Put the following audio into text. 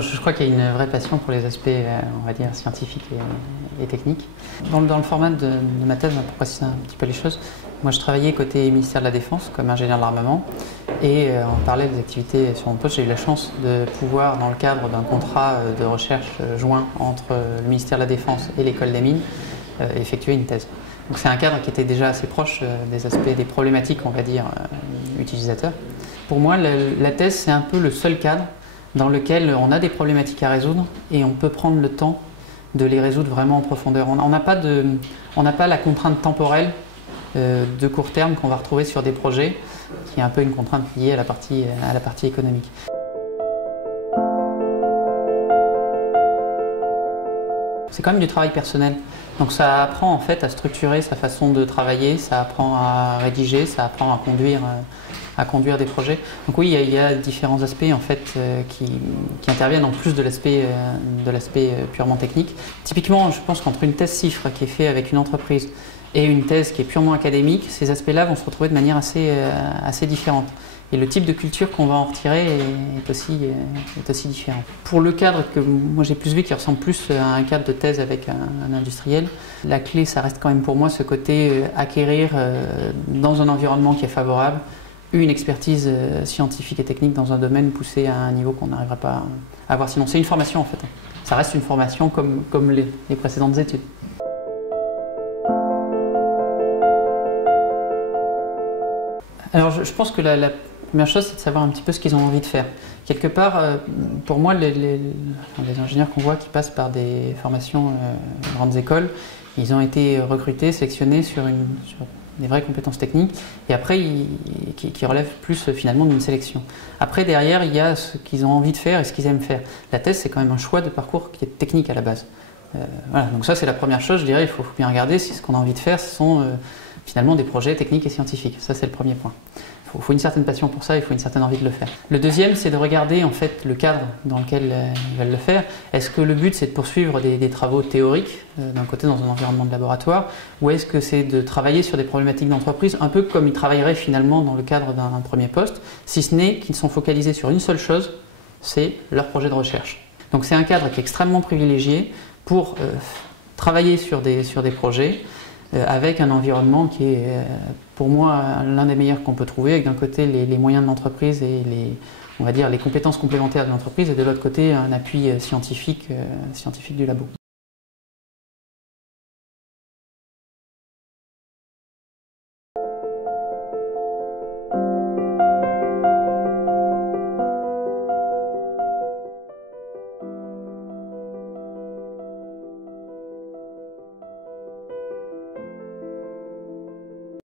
Je crois qu'il y a une vraie passion pour les aspects, on va dire, scientifiques et techniques. Dans le format de ma thèse, pour préciser un petit peu les choses, moi je travaillais côté ministère de la Défense comme ingénieur de l'armement et en parallèle des activités sur mon poste, j'ai eu la chance de pouvoir, dans le cadre d'un contrat de recherche joint entre le ministère de la Défense et l'école des mines, effectuer une thèse. Donc c'est un cadre qui était déjà assez proche des aspects, des problématiques, on va dire, utilisateurs. Pour moi, la thèse, c'est un peu le seul cadre dans lequel on a des problématiques à résoudre et on peut prendre le temps de les résoudre vraiment en profondeur. On n'a pas la contrainte temporelle de court terme qu'on va retrouver sur des projets, qui est un peu une contrainte liée à la partie économique. C'est quand même du travail personnel. Donc ça apprend en fait à structurer sa façon de travailler, ça apprend à rédiger, ça apprend à conduire des projets. Donc oui, il y a différents aspects en fait qui interviennent en plus de l'aspect purement technique. Typiquement, je pense qu'entre une thèse CIFRE qui est faite avec une entreprise et une thèse qui est purement académique, ces aspects-là vont se retrouver de manière assez différente. Et le type de culture qu'on va en retirer est aussi différent. Pour le cadre que moi j'ai plus vu, qui ressemble plus à un cadre de thèse avec un industriel, la clé, ça reste quand même pour moi ce côté acquérir dans un environnement qui est favorable, une expertise scientifique et technique dans un domaine poussé à un niveau qu'on n'arrivera pas à avoir sinon. C'est une formation en fait. Ça reste une formation comme les précédentes études. Alors je pense que la première chose, c'est de savoir un petit peu ce qu'ils ont envie de faire. Quelque part, pour moi, les ingénieurs qu'on voit qui passent par des formations grandes écoles, ils ont été recrutés, sélectionnés sur des vraies compétences techniques et après qui relèvent plus finalement d'une sélection. Après, derrière, il y a ce qu'ils ont envie de faire et ce qu'ils aiment faire. La thèse, c'est quand même un choix de parcours qui est technique à la base. Voilà, donc ça, c'est la première chose, je dirais, il faut bien regarder si ce qu'on a envie de faire, ce sont finalement des projets techniques et scientifiques. Ça, c'est le premier point. Il faut une certaine passion pour ça, il faut une certaine envie de le faire. Le deuxième, c'est de regarder en fait le cadre dans lequel ils veulent le faire. Est-ce que le but, c'est de poursuivre des travaux théoriques, d'un côté dans un environnement de laboratoire, ou est-ce que c'est de travailler sur des problématiques d'entreprise, un peu comme ils travailleraient finalement dans le cadre d'un premier poste, si ce n'est qu'ils sont focalisés sur une seule chose, c'est leur projet de recherche. Donc c'est un cadre qui est extrêmement privilégié pour travailler sur des projets, avec un environnement qui est pour moi l'un des meilleurs qu'on peut trouver, avec d'un côté les moyens de l'entreprise et on va dire les compétences complémentaires de l'entreprise et de l'autre côté un appui scientifique du labo.